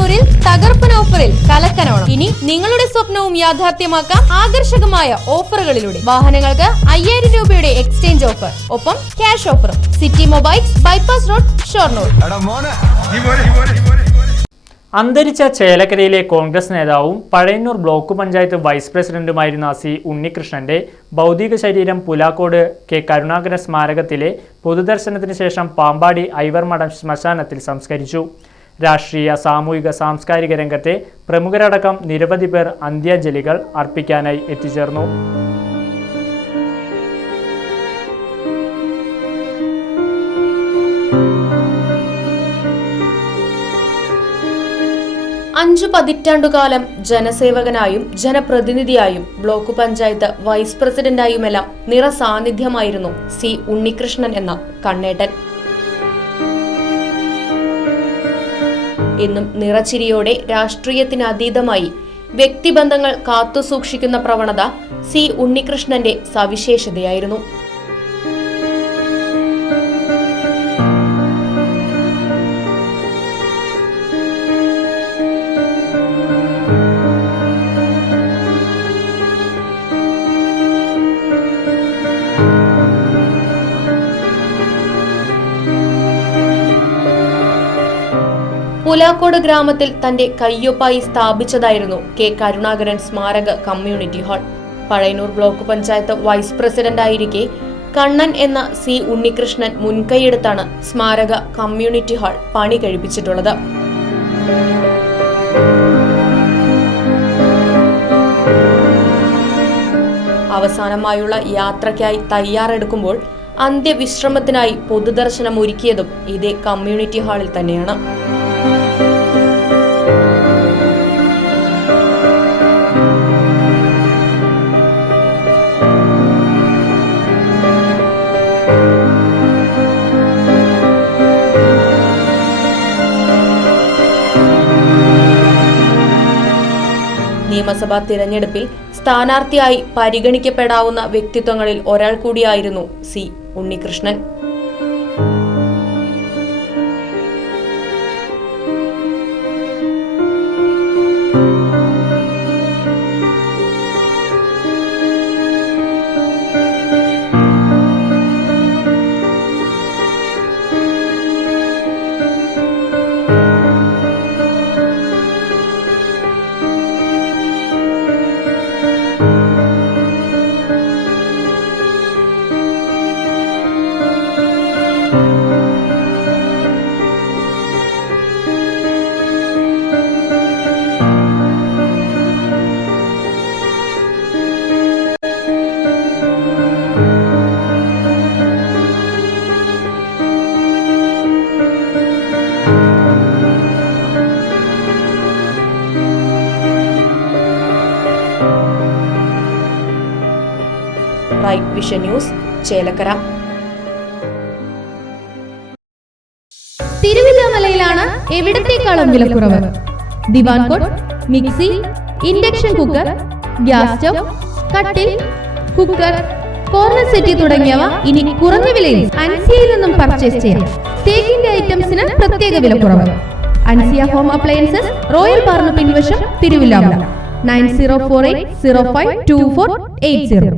പഴയന്നൂരിൽ തകർപ്പൻ ഓഫറിൽ കലക്കനോണം. ഇനി നിങ്ങളുടെ സ്വപ്നവും യാഥാർത്ഥ്യമാക്കാം ആകർഷകമായ ഓഫറുകളിലൂടെ. വാഹനങ്ങൾക്ക് അയ്യായിരം രൂപയുടെ എക്സ്ചേഞ്ച് ഓഫർ. ഒപ്പം ക്യാഷ് ഓഫറും. City mobiles bypass road Shoranur. അന്തരിച്ച ചേലക്കരയിലെ കോൺഗ്രസ് നേതാവും പഴയന്നൂർ ബ്ലോക്ക് പഞ്ചായത്ത് വൈസ് പ്രസിഡന്റുമായിരുന്ന സി ഉണ്ണികൃഷ്ണന്റെ ഭൗതിക ശരീരം പുലാക്കോട് കെ കരുണാകരൻ സ്മാരകത്തിലെ പൊതുദർശനത്തിന് ശേഷം പാമ്പാടി ഐവർമഠം ശ്മശാനത്തിൽ സംസ്കരിച്ചു. രാഷ്ട്രീയ സാമൂഹിക സാംസ്കാരിക രംഗത്തെ പ്രമുഖരടക്കം നിരവധി പേർ അന്ത്യാഞ്ജലികൾ അർപ്പിക്കാനായി എത്തിച്ചേർന്നു. അഞ്ചു പതിറ്റാണ്ടുകാലം ജനസേവകനായും ജനപ്രതിനിധിയായും ബ്ലോക്ക് പഞ്ചായത്ത് വൈസ് പ്രസിഡന്റായുമെല്ലാം നിറസാന്നിധ്യമായിരുന്നു സി ഉണ്ണികൃഷ്ണൻ എന്ന കണ്ണേട്ടൻ. എന്നും നിറച്ചിരിയോടെ രാഷ്ട്രീയത്തിനതീതമായി വ്യക്തിബന്ധങ്ങൾ കാത്തുസൂക്ഷിക്കുന്ന പ്രവണത സി ഉണ്ണികൃഷ്ണന്റെ സവിശേഷതയായിരുന്നു പുലാക്കോട് ഗ്രാമത്തിൽ തന്റെ കയ്യൊപ്പായി സ്ഥാപിച്ചതായിരുന്നു കെ കരുണാകരൻ സ്മാരക community hall Pazhayanur block panchayat vice president പ്രസിഡന്റായിരിക്കെ Kannan എന്ന സി ഉണ്ണികൃഷ്ണൻ മുൻകൈയെടുത്താണ് സ്മാരക കമ്മ്യൂണിറ്റി ഹാൾ പണി കഴിപ്പിച്ചിട്ടുള്ളത്. അവസാനമായുള്ള യാത്രയ്ക്കായി തയ്യാറെടുക്കുമ്പോൾ അന്ത്യവിശ്രമത്തിനായി പൊതുദർശനം ഒരുക്കിയതും ഇതേ കമ്മ്യൂണിറ്റി ഹാളിൽ തന്നെയാണ്. നിയമസഭാ തിരഞ്ഞെടുപ്പിൽ സ്ഥാനാർത്ഥിയായി പരിഗണിക്കപ്പെടാവുന്ന വ്യക്തിത്വങ്ങളിൽ ഒരാൾ കൂടിയായിരുന്നു C Unnikrishnan. Right vision news Chelakkara. തിരുവില്ലാമലയിലാണ് എവിടത്തേക്കാളും വിലക്കുറവ്? Divan cot mixie induction cooker gas stove കട്ടിൽ കുക്കർ കോർണർ സെറ്റി തുടങ്ങിയവ ഇനി കുറഞ്ഞ വിലയിൽ അൻസിയയിൽ നിന്നും പർച്ചേസ് ചെയ്യാം. തേക്കിന്റെ ഐറ്റംസിന് പ്രത്യേക വിലക്കുറവ്. അൻസിയ ഹോം അപ്ലയൻസസ് റോയൽ പാർന്ന് പിൻവശം Thiruvilwamala. Nine zero four eight zero five two four eight zero.